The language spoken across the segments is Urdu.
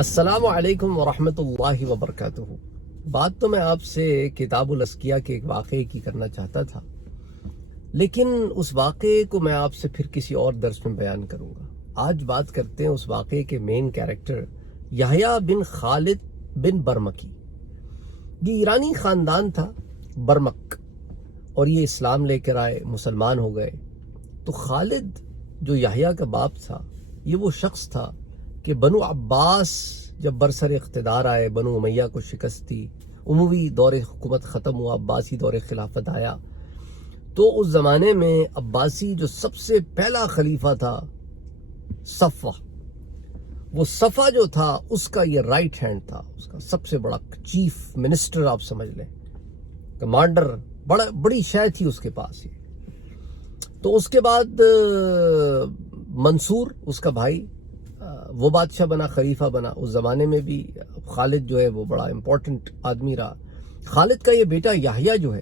السلام علیکم ورحمۃ اللہ وبرکاتہ۔ بات تو میں آپ سے کتاب الازکیہ کے ایک واقعے کی کرنا چاہتا تھا، لیکن اس واقعے کو میں آپ سے پھر کسی اور درس میں بیان کروں گا۔ آج بات کرتے ہیں اس واقعے کے مین کیریکٹر یحییٰ بن خالد بن برمکی۔ یہ ایرانی خاندان تھا برمک، اور یہ اسلام لے کر آئے، مسلمان ہو گئے۔ تو خالد جو یحییٰ کا باپ تھا، یہ وہ شخص تھا کہ بنو عباس جب برسر اقتدار آئے، بنو امیہ کو شکست دی، اموی دور حکومت ختم ہوا، عباسی دور خلافت آیا، تو اس زمانے میں عباسی جو سب سے پہلا خلیفہ تھا صفوہ، وہ صفا جو تھا اس کا یہ رائٹ ہینڈ تھا، اس کا سب سے بڑا چیف منسٹر آپ سمجھ لیں، کمانڈر، بڑی شے تھی اس کے پاس یہ۔ تو اس کے بعد منصور اس کا بھائی، وہ بادشاہ بنا، خلیفہ بنا۔ اس زمانے میں بھی خالد جو ہے وہ بڑا امپورٹنٹ آدمی رہا۔ خالد کا یہ بیٹا یحییٰ جو ہے،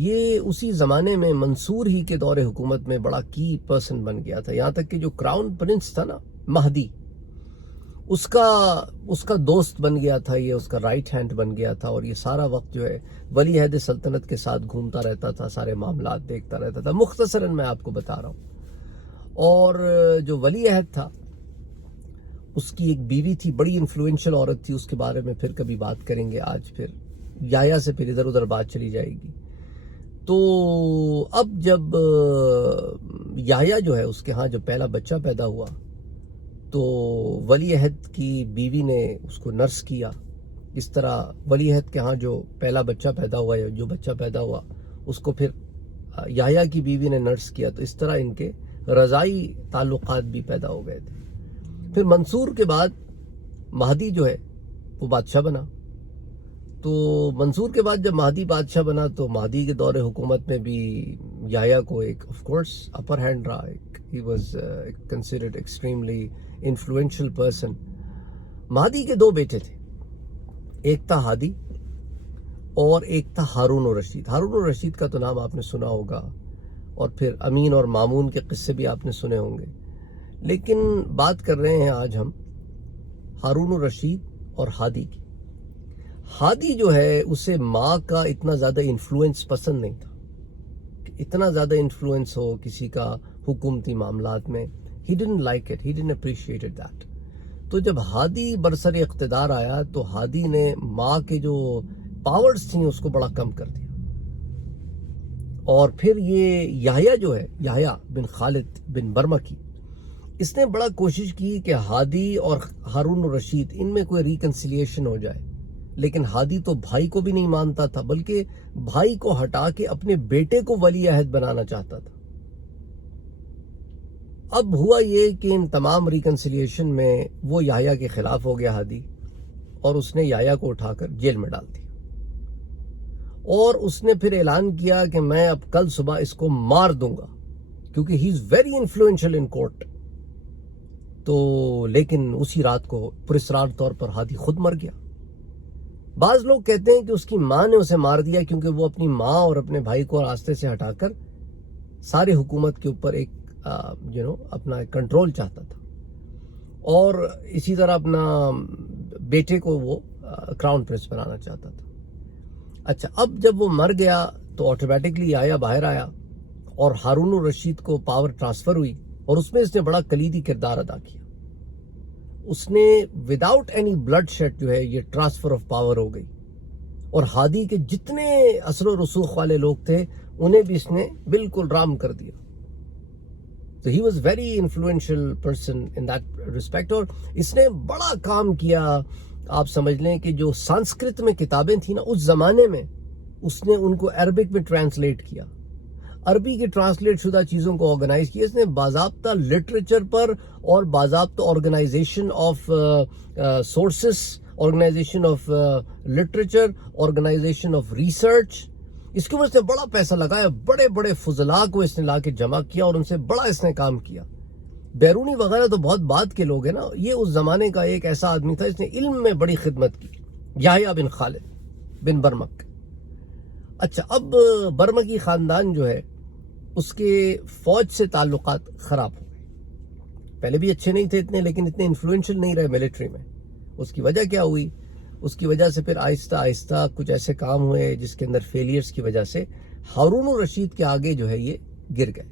یہ اسی زمانے میں منصور ہی کے دور حکومت میں بڑا کی پرسن بن گیا تھا، یہاں تک کہ جو کراؤن پرنس تھا نا مہدی، اس کا دوست بن گیا تھا، یہ اس کا رائٹ ہینڈ بن گیا تھا، اور یہ سارا وقت جو ہے ولی عہد سلطنت کے ساتھ گھومتا رہتا تھا، سارے معاملات دیکھتا رہتا تھا۔ مختصراً میں آپ کو بتا رہا ہوں۔ اور جو ولی عہد تھا، اس کی ایک بیوی تھی، بڑی انفلوئنشل عورت تھی، اس کے بارے میں پھر کبھی بات کریں گے۔ آج پھر یحییٰ سے پھر ادھر ادھر بات چلی جائے گی۔ تو اب جب یحییٰ جو ہے، اس کے ہاں جو پہلا بچہ پیدا ہوا، تو ولی عہد کی بیوی نے اس کو نرس کیا۔ اس طرح ولی عہد کے ہاں جو پہلا بچہ پیدا ہوا یا جو بچہ پیدا ہوا، اس کو پھر یحییٰ کی بیوی نے نرس کیا۔ تو اس طرح ان کے رضائی تعلقات بھی پیدا ہو گئے تھے۔ پھر منصور کے بعد مہدی جو ہے وہ بادشاہ بنا۔ تو منصور کے بعد جب مہدی بادشاہ بنا، تو مہدی کے دور حکومت میں بھی یحییٰ کو ایک آف کورس اپر ہینڈ رہا۔ He was considered extremely influential person. Mahdi کے دو بیٹے تھے، ایک تھا ہادی اور ایک تھا ہارون الرشید۔ ہارون الرشید کا تو نام آپ نے سنا ہوگا، اور پھر امین اور مامون کے قصے بھی آپ نے سنے ہوں گے، لیکن بات کر رہے ہیں آج ہم ہارون الرشید اور ہادی کی۔ ہادی جو ہے، اسے ماں کا اتنا زیادہ انفلوئنس پسند نہیں تھا، کہ اتنا زیادہ انفلوئنس ہو کسی کا حکومتی معاملات میں۔ He didn't like it, he didn't appreciate that۔ تو جب ہادی برسر اقتدار آیا، تو ہادی نے ماں کے جو پاورز تھیں اس کو بڑا کم کر دیا۔ اور پھر یہ یحییٰ جو ہے، یحییٰ بن خالد بن برمکی، اس نے بڑا کوشش کی کہ ہادی اور ہارون الرشید ان میں کوئی ریکنسیلیشن ہو جائے، لیکن ہادی تو بھائی کو بھی نہیں مانتا تھا، بلکہ بھائی کو ہٹا کے اپنے بیٹے کو ولی عہد بنانا چاہتا تھا۔ اب ہوا یہ کہ ان تمام ریکنسیلیشن میں وہ یحییٰ کے خلاف ہو گیا ہادی، اور اس نے یحییٰ کو اٹھا کر جیل میں ڈال دیا، اور اس نے پھر اعلان کیا کہ میں اب کل صبح اس کو مار دوں گا، کیونکہ he is very influential in court. تو لیکن اسی رات کو پراسرار طور پر ہادی خود مر گیا۔ بعض لوگ کہتے ہیں کہ اس کی ماں نے اسے مار دیا، کیونکہ وہ اپنی ماں اور اپنے بھائی کو راستے سے ہٹا کر سارے حکومت کے اوپر ایک اپنا کنٹرول چاہتا تھا، اور اسی طرح اپنا بیٹے کو وہ کراؤن پرنس بنانا چاہتا تھا۔ اچھا، اب جب وہ مر گیا تو آٹومیٹکلی آیا باہر آیا، اور ہارون الرشید کو پاور ٹرانسفر ہوئی، اور اس میں اس نے بڑا کلیدی کردار ادا کیا۔ اس نے وداؤٹ اینی بلڈ شیڈ جو ہے یہ ٹرانسفر آف پاور ہو گئی، اور ہادی کے جتنے اثر و رسوخ والے لوگ تھے انہیں بھی اس نے بالکل رام کر دیا۔ تو he was very influential person in that respect, اور اس نے بڑا کام کیا۔ آپ سمجھ لیں کہ جو سنسکرت میں کتابیں تھیں نا اس زمانے میں، اس نے ان کو عربک میں ٹرانسلیٹ کیا، عربی کے ٹرانسلیٹ شدہ چیزوں کو آرگنائز کیا۔ اس نے باضابطہ لٹریچر پر اور باضابطہ organization of sources, organization of literature, organization of research, اس کے اوپر اس نے بڑا پیسہ لگایا، بڑے بڑے فضلاء کو اس نے لا کے جمع کیا، اور ان سے بڑا اس نے کام کیا۔ بیرونی وغیرہ تو بہت بعد کے لوگ ہیں نا، یہ اس زمانے کا ایک ایسا آدمی تھا، اس نے علم میں بڑی خدمت کی، یحییٰ بن خالد بن برمک۔ اچھا، اب برمکی خاندان جو ہے، اس کے فوج سے تعلقات خراب ہو گئے۔ پہلے بھی اچھے نہیں تھے اتنے، لیکن اتنے انفلوئنشل نہیں رہے ملٹری میں۔ اس کی وجہ کیا ہوئی؟ اس کی وجہ سے پھر آہستہ آہستہ کچھ ایسے کام ہوئے جس کے اندر فیلیئرز کی وجہ سے ہارون الرشید کے آگے جو ہے یہ گر گئے،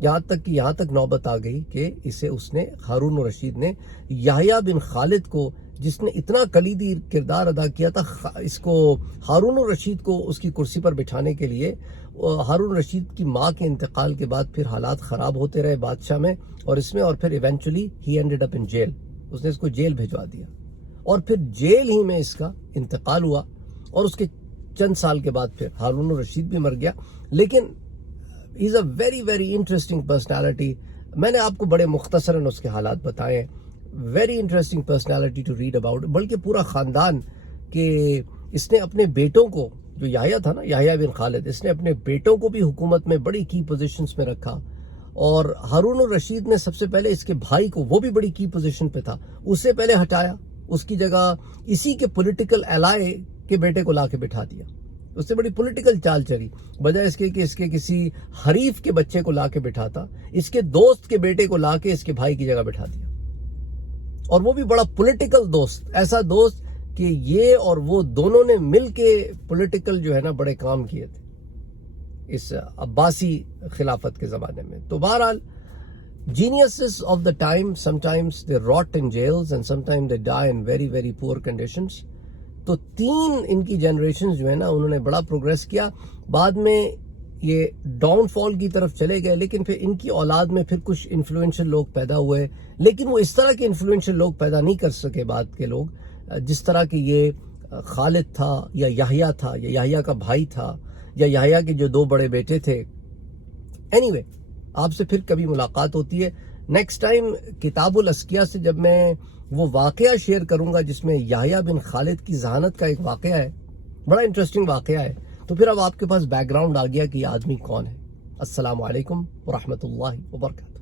یہاں تک نوبت آ گئی کہ ہارون الرشید نے یحییٰ بن خالد کو، جس نے اتنا کلیدی کردار ادا کیا تھا، اس کو ہارون الرشید کو اس کی کرسی پر بٹھانے کے لیے، ہارون الرشید کی ماں کے انتقال کے بعد پھر حالات خراب ہوتے رہے بادشاہ میں اور پھر eventually he ended up in jail, اس نے اس کو جیل بھیجوا دیا اور پھر جیل ہی میں اس کا انتقال ہوا اور اس کے چند سال کے بعد پھر ہارون الرشید بھی مر گیا۔ لیکن he is a very very interesting personality, میں نے آپ کو بڑے مختصراً اس کے حالات بتائے ہیں، very interesting personality to read about, بلکہ پورا خاندان، کہ اس نے اپنے بیٹوں کو، جو یحییٰ تھا نا، یحییٰ بن خالد، اس نے اپنے بیٹوں کو بھی حکومت میں بڑی کی پوزیشنز میں رکھا، اور ہارون الرشید نے سب سے پہلے اس کے بھائی کو، وہ بھی بڑی کی پوزیشن پہ تھا، اس سے پہلے ہٹایا، اس کی جگہ اسی کے پولیٹیکل الائے کے بیٹے کو لا کے بٹھا دیا، اس سے بڑی پولیٹیکل چال چلی، بجائے اس کے کہ اس کے کسی حریف کے بچے کو لا کے بٹھاتا، اس کے دوست کے بیٹے کو لا کے اس کے بھائی کی جگہ بٹھا دیا، اور وہ بھی بڑا پولیٹیکل دوست، ایسا دوست کہ یہ اور وہ دونوں نے مل کے پولیٹیکل جو ہے نا بڑے کام کیے تھے اس عباسی خلافت کے زمانے میں۔ تو بہرحال geniuses of the time, sometimes they rot in jails and sometimes they die in very very poor conditions۔ تو 3 ان کی جنریشنز جو ہے نا انہوں نے بڑا پروگریس کیا، بعد میں یہ ڈاؤن فال کی طرف چلے گئے، لیکن پھر ان کی اولاد میں پھر کچھ انفلوئنشل لوگ پیدا ہوئے، لیکن وہ اس طرح کے انفلوئنشل لوگ پیدا نہیں کر سکے بعد کے لوگ، جس طرح کہ یہ خالد تھا یا یحییٰ تھا یا یحییٰ کا بھائی تھا یا یحییٰ کے جو 2 بڑے بیٹے تھے۔ اینی آپ سے پھر کبھی ملاقات ہوتی ہے نیکسٹ ٹائم کتاب الاسکیہ سے، جب میں وہ واقعہ شیئر کروں گا جس میں یحییٰ بن خالد کی ذہانت کا ایک واقعہ ہے، بڑا انٹرسٹنگ واقعہ ہے، تو پھر اب آپ کے پاس بیک گراؤنڈ آ گیا کہ یہ آدمی کون ہے۔ السلام علیکم ورحمۃ اللہ وبرکاتہ۔